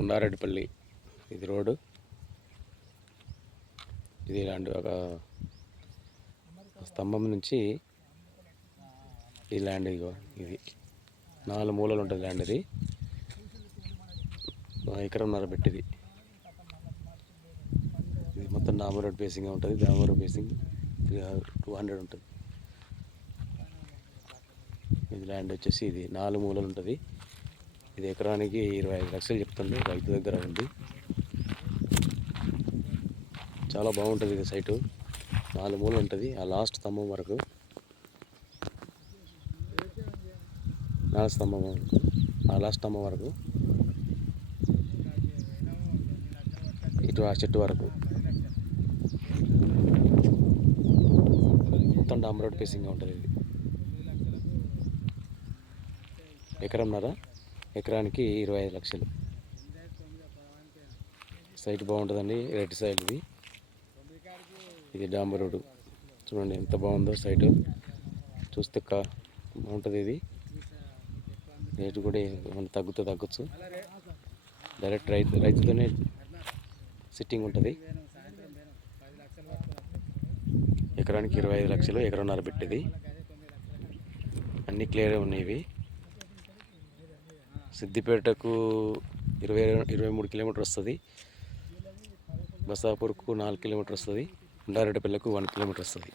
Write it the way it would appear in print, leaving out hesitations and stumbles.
కుండారెడ్డిపల్లి ఇది రోడ్డు. ఇది ఇలాంటి ఒక స్తంభం నుంచి ఈ ల్యాండ్ ఇదిగో ఇది 4 మూలలు ఉంటుంది ల్యాండ్. ఇది ఎకరంన్నర పెట్టింది. ఇది మొత్తం డాంబర్ రోడ్ ఫేసింగ్ ఉంటుంది. డాంబర్ రోడ్ ఫేసింగ్ 200 ఉంటుంది. ఇది ల్యాండ్ వచ్చేసి ఇది 4 మూలలు ఉంటుంది. ఇది ఎకరానికి 25 లక్షలు చెప్తుంది. రైతు దగ్గర ఉంది. చాలా బాగుంటుంది ఇది సైటు. 4 మూలలు ఉంటుంది. ఆ లాస్ట్ స్తంభం వరకు, 4 స్తంభం, ఆ లాస్ట్ స్తంభం వరకు, ఇటు ఆ చెట్టు వరకు మొత్తం డాంబర్ రోడ్ ఫేసింగ్ ఉంటుంది. ఇది ఎకరంన్నర, ఎకరానికి 25 లక్షలు. సైట్ బాగుంటుందండి. రెడ్ సైడ్ ఇది. ఇది డాంబర్ రోడ్డు చూడండి ఎంత బాగుందో సైటు. చూస్తే బాగుంటుంది. ఇది రేటు కూడా ఏమైనా తగ్గొచ్చు. డైరెక్ట్ రైతుతోనే సిట్టింగ్ ఉంటుంది. ఎకరానికి 25 లక్షలు, ఎకరన్నర పెట్టేది. అన్నీ క్లియర్గా ఉన్నాయి. ఇవి సిద్దిపేటకు 23 కిలోమీటర్ వస్తుంది. బసాపూర్కు 4 కిలోమీటర్ వస్తుంది. కుండారెడ్డిపల్లికు 1 కిలోమీటర్ వస్తుంది.